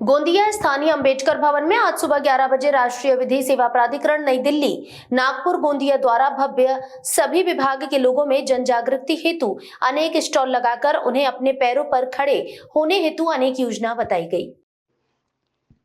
गोंदिया स्थानीय अंबेडकर भवन में आज सुबह 11 बजे राष्ट्रीय विधि सेवा प्राधिकरण नई दिल्ली नागपुर गोंदिया द्वारा भव्य सभी विभाग के लोगों में जन जागृति हेतु अनेक स्टॉल लगाकर उन्हें अपने पैरों पर खड़े होने हेतु अनेक योजना बताई गई।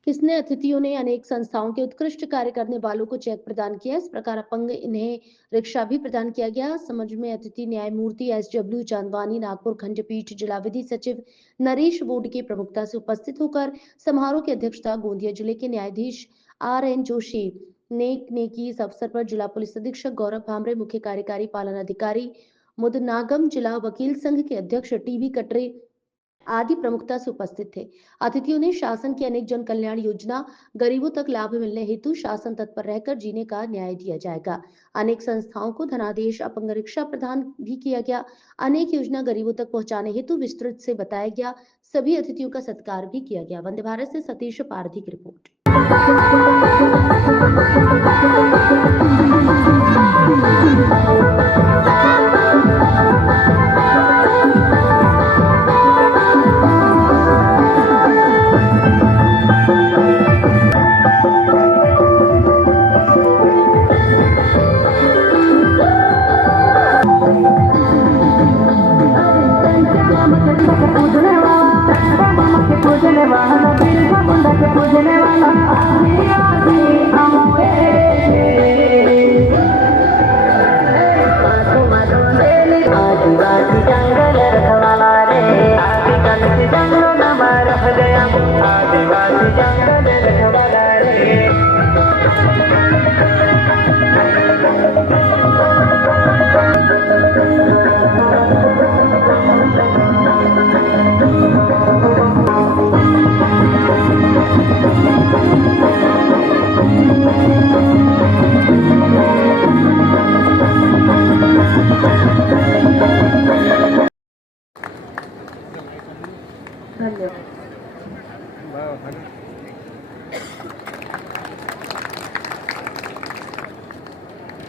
किसने अतिथियों ने अनेक संस्थाओं के उत्कृष्ट कार्य करने वालों को चेक प्रदान किया। इस प्रकार अपंग इन्हें रिक्शा भी प्रदान किया गया। समझ में अतिथि न्यायमूर्ति SW चांदवानी नागपुर खंडपीठ जिला विधि सचिव नरेश बोर्ड की प्रमुखता से उपस्थित होकर समारोह की अध्यक्षता गोंदिया जिले के न्यायाधीश RN जोशी ने की। इस अवसर पर जिला पुलिस अधीक्षक गौरव भामरे, मुख्य कार्यकारी पालन अधिकारी मुदनागम, जिला वकील संघ के अध्यक्ष TB कटरे आदि प्रमुखता से उपस्थित थे। अतिथियों ने शासन की अनेक जन कल्याण योजना गरीबों तक लाभ मिलने हेतु शासन तत्पर रहकर जीने का न्याय दिया जाएगा। अनेक संस्थाओं को धनादेश अपंग रिक्शा प्रदान भी किया गया। अनेक योजना गरीबों तक पहुंचाने हेतु विस्तृत से बताया गया। सभी अतिथियों का सत्कार भी किया गया। वंदे भारत से सतीश पारधी की रिपोर्ट।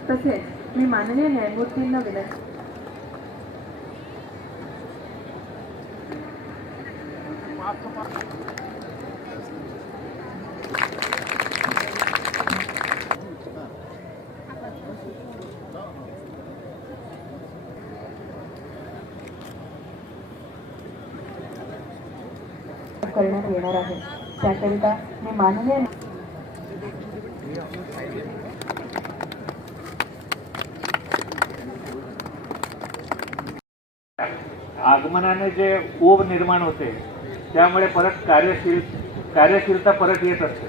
तसेच मी माननीय न्यायमूर्तींना विनंती करण्यात येणार आहे। त्याकरिता मी माननीय आगमनाने जे ओघ निर्माण होते त्यामुळे परत कार्यशीलता परत येत असते।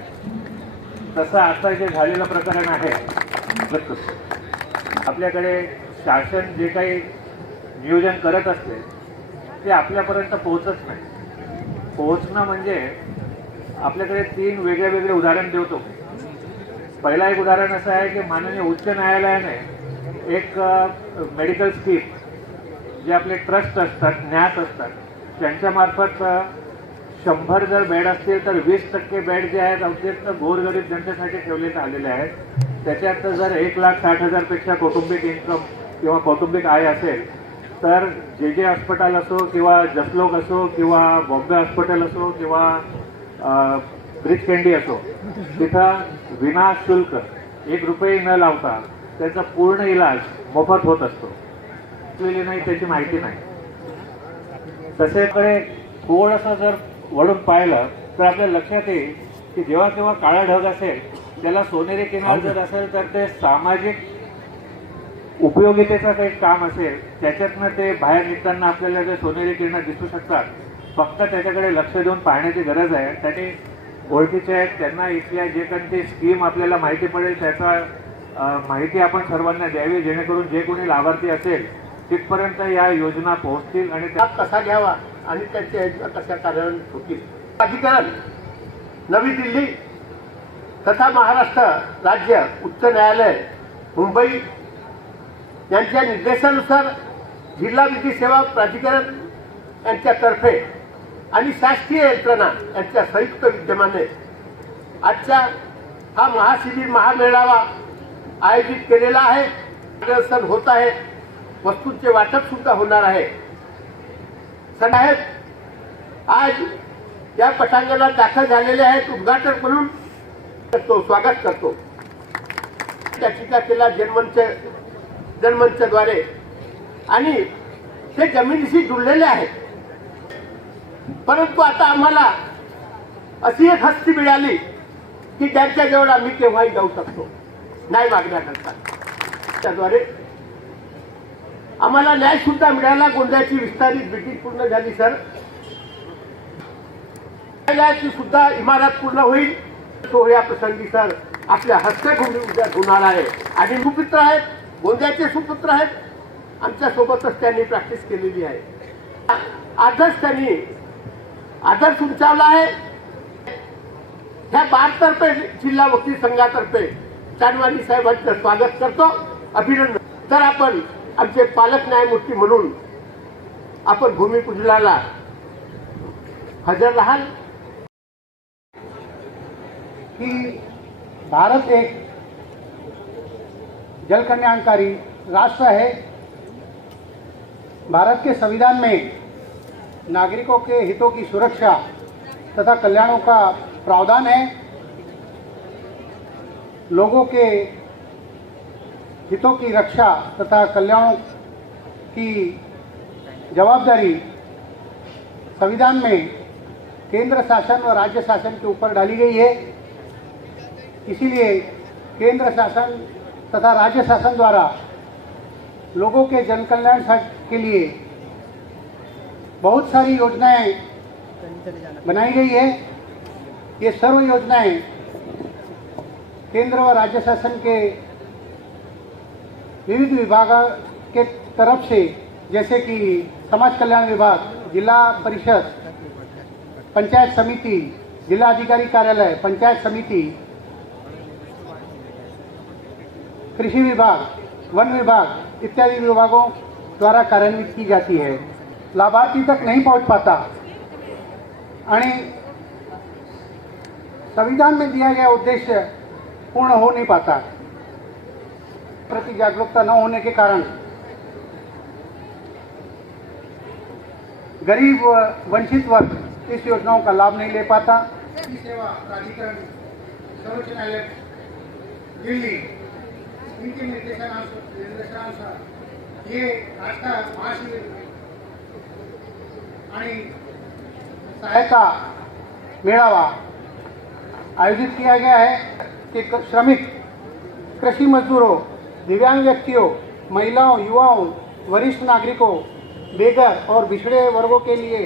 तसं आता जे झालेलं प्रकरण आहे, आपल्याकडे शासन जे काही नियोजन करत असते ते आपल्यापर्यंत पोहोचत नाही। पोहोचणं म्हणजे आपल्याकडे 3 वेगळे उदाहरण देतो। पहिला एक उदाहरण असं आहे की माननीय उच्च न्यायालयाने एक मेडिकल स्कीम जे आपले ट्रस्ट असतात, न्यास असतात, त्यांच्या मार्फत 100 जर बेड असतील तर 20% बेड जे आहेत अत्यंत गोरगरीब जनतेसाठी ठेवले आलेले आहेत। त्याच्यात जर 1,60,000 पेक्षा कौटुंबिक इन्कम किंवा कौटुंबिक आय असेल तर जे हॉस्पिटल असो किंवा जसलोक असो किंवा बॉम्बे हॉस्पिटल असो किंवा ब्रिज कँडी असो, तिथं विनाशुल्क 1 रुपये न लावता त्याचा पूर्ण इलाज मोफत होत असतो। नाही त्याची माहिती नाही। तसेकडे थोडंसं जर वळून पाहिलं तर आपल्या लक्षात येईल की जेव्हा केव्हा काळा ढग असेल त्याला सोनेरी किनार जर असेल तर ते सामाजिक उपयोगितेचं काही काम असेल त्याच्यातनं ते बाहेर निघताना आपल्याला जे सोनेरी किरणं दिसू शकतात। फक्त त्याच्याकडे लक्ष देऊन पाहण्याची गरज आहे। त्याने ओळखीचे आहेत त्यांना इथल्या जे कोणती स्कीम आपल्याला माहिती पडेल त्याचा माहिती आपण सर्वांना द्यावी, जेणेकरून जे कोणी लाभार्थी असेल तिथपर्यंत या योजना पोहोचतील आणि लाभ कसा घ्यावा आणि त्याच्या योजना कशा कार्यान्वित होतील। प्राधिकरण नवी दिल्ली तथा महाराष्ट्र राज्य उच्च न्यायालय मुंबई यांच्या निर्देशानुसार जिल्हा विधी सेवा प्राधिकरण यांच्यातर्फे आणि शासकीय यंत्रणा यांच्या संयुक्त विद्यमाने आजच्या हा महाशिबिर महामेळावा आयोजित केलेला आहे। प्रदर्शन होत आहे, वस्तूंचे वाटप सुद्धा होणार आहे। साहेब, आज या पटांगणात दाखल झालेले आहेत. उद्घाटक म्हणून स्वागत करतो. त्याचिका केला जनमंचद्वारे आणि ते जमिनीशी जुळलेले आहेत. परंतु आता आम्हाला अशी एक हस्ती मिळाली की त्यांच्याजवळ आम्ही केव्हाही जाऊ शकतो न्याय मागण्याकरता. त्याद्वारे आम्हाला न्याय सुद्धा मिळाला. गोंदियाची विस्तारित मीटिंग पूर्ण झाली सर. न्यायालयाची सुद्धा इमारत पूर्ण होईल. तो या प्रसंगी सर आपल्या हस्ते उद्या होणार आहे. आणि सुपुत्र आहेत, गोंदियाचे सुपुत्र आहेत. आमच्या सोबतच त्यांनी प्रॅक्टिस केलेली आहे. आजच त्यांनी आदर्श उंचावला आहे. ह्या बारतर्फे जिल्हा वकील संघातर्फे चांदवानी साहेबांचं स्वागत करतो, अभिनंदन. तर आपण आमचे पालक न्यायमूर्ती म्हणून आपण भूमिपूजनाला हजर राहाल. कि भारत एक जल कल्याणकारी राष्ट्र है. भारत के संविधान में नागरिकों के हितों की सुरक्षा तथा कल्याणों का प्रावधान है. लोगों के हितों की रक्षा तथा कल्याणों की जवाबदारी संविधान में केंद्र शासन व राज्य शासन के ऊपर डाली गई है. इसीलिए केंद्र शासन तथा राज्य शासन द्वारा लोगों के जन कल्याण के लिए बहुत सारी योजनाएं बनाई गई है. ये सर्व योजनाएं केंद्र व राज्य शासन के विविध विभागों के तरफ से, जैसे कि समाज कल्याण विभाग, जिला परिषद, पंचायत समिति, जिला अधिकारी कार्यालय, पंचायत समिति, कृषि विभाग, वन विभाग इत्यादि विभागों द्वारा कार्यान्वित की जाती है. लाभार्थी तक नहीं पहुंच पाता आणि संविधान में दिया गया उद्देश्य पूर्ण हो नहीं पाता. प्रति जागरूकता न होने के कारण गरीब व वंचित वर्ग इस योजनाओं का लाभ नहीं ले पाता. सेवा प्राधिकरण, सर्वोच्च न्यायालय दिल्ली, इनके निर्देशानुसार ये आज का महाशिविर आणि सहायता मेळावा आयोजित किया गया है कि श्रमिक, कृषि मजदूरों, दिव्यांग व्यक्तियों, महिलाओं, युवाओं, वरिष्ठ नागरिकों, बेघर और पिछड़े वर्गों के लिए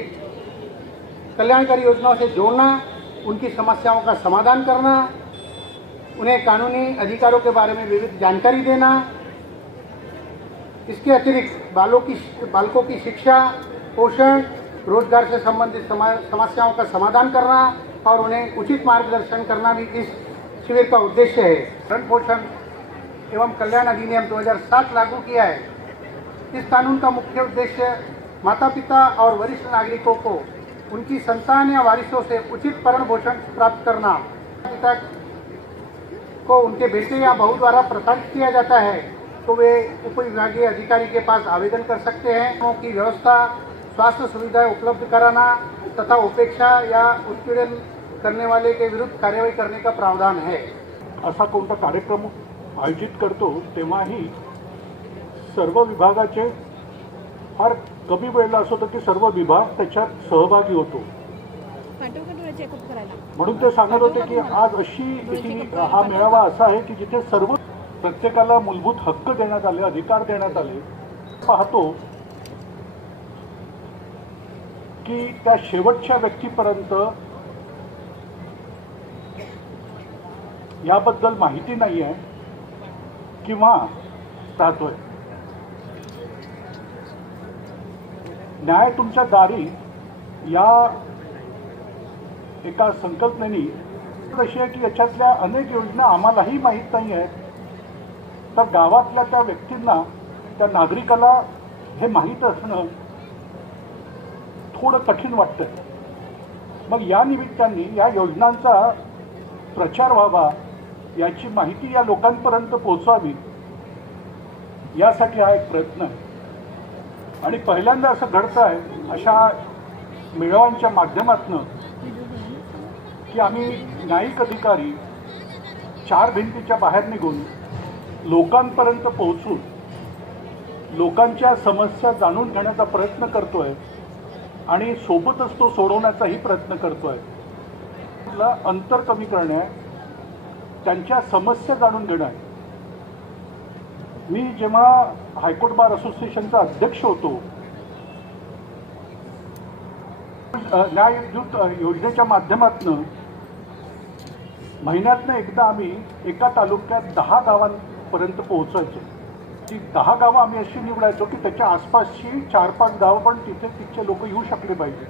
कल्याणकारी योजनाओं से जोड़ना, उनकी समस्याओं का समाधान करना, उन्हें कानूनी अधिकारों के बारे में विविध जानकारी देना. इसके अतिरिक्त बालकों की शिक्षा, पोषण, रोजगार से संबंधित समस्याओं का समाधान करना और उन्हें उचित मार्गदर्शन करना भी इस शिविर का उद्देश्य है. भरण पोषण एवं कल्याण अधिनियम 2007 लागू किया है. इस कानून का मुख्य उद्देश्य माता पिता और वरिष्ठ नागरिकों को उनकी संतान या वारिसों से उचित भरण पोषण प्राप्त करना. पिता को उनके बेटे या बहू द्वारा प्रताड़ित किया जाता है तो वे उपविभागीय अधिकारी के पास आवेदन कर सकते हैं. उनकी व्यवस्था, स्वास्थ्य सुविधाएं उपलब्ध कराना तथा उपेक्षा या उत्पीड़न करने वाले के विरुद्ध कार्यवाही करने का प्रावधान है. असा कोणता कार्यक्रम आयोजित करतो तेव्हाही सर्व विभागाचे फार कमी वेळेला असं होतं की सर्व विभाग त्याच्यात सहभागी होतो. म्हणून ते सांगत होते की आज हा मेळावा असा आहे की जिथे सर्व प्रत्येकाला मूलभूत हक्क देण्यात आले, अधिकार देण्यात आले. पाहतो की त्या शेवटच्या व्यक्तीपर्यंत याबद्दल माहिती नाही आहे किंवा राहतोय. न्याय तुमच्या दारी या एका संकल्पनेनी कशी आहे की याच्यातल्या अनेक योजना आम्हालाही माहीत नाही आहेत. तर गावातल्या त्या व्यक्तींना, त्या नागरिकाला हे माहीत असणं थोडं कठीण वाटतं. मग या निमित्ताने या योजनांचा प्रचार व्हावा, याची माहिती या लोकांपर्यंत पोहोचावी, यासाठी हा एक प्रयत्न आहे. आणि पहिल्यांदा असं घडतं आहे अशा मेळाव्यांच्या माध्यमातून की आम्ही न्यायिक अधिकारी चार भिंतीच्या बाहेर निघून लोकांपर्यंत पोहोचून लोकांच्या समस्या जाणून घेण्याचा प्रयत्न करतोय आणि सोबतच तो सोडवण्याचाही प्रयत्न करतोय. अंतर कमी करणे, त्यांच्या समस्या जाणून घेणं. मी जेव्हा हायकोर्ट बार असोसिएशनचा अध्यक्ष होतो, न्यायदूत योजनेच्या माध्यमातून महिन्यातनं एकदा आम्ही एका तालुक्यात 10 गावांपर्यंत पोहोचायचो. ती 10 गावं आम्ही अशी निवडायचो की त्याच्या आसपासची 4-5 गावं पण तिथे लोक येऊ शकले पाहिजे.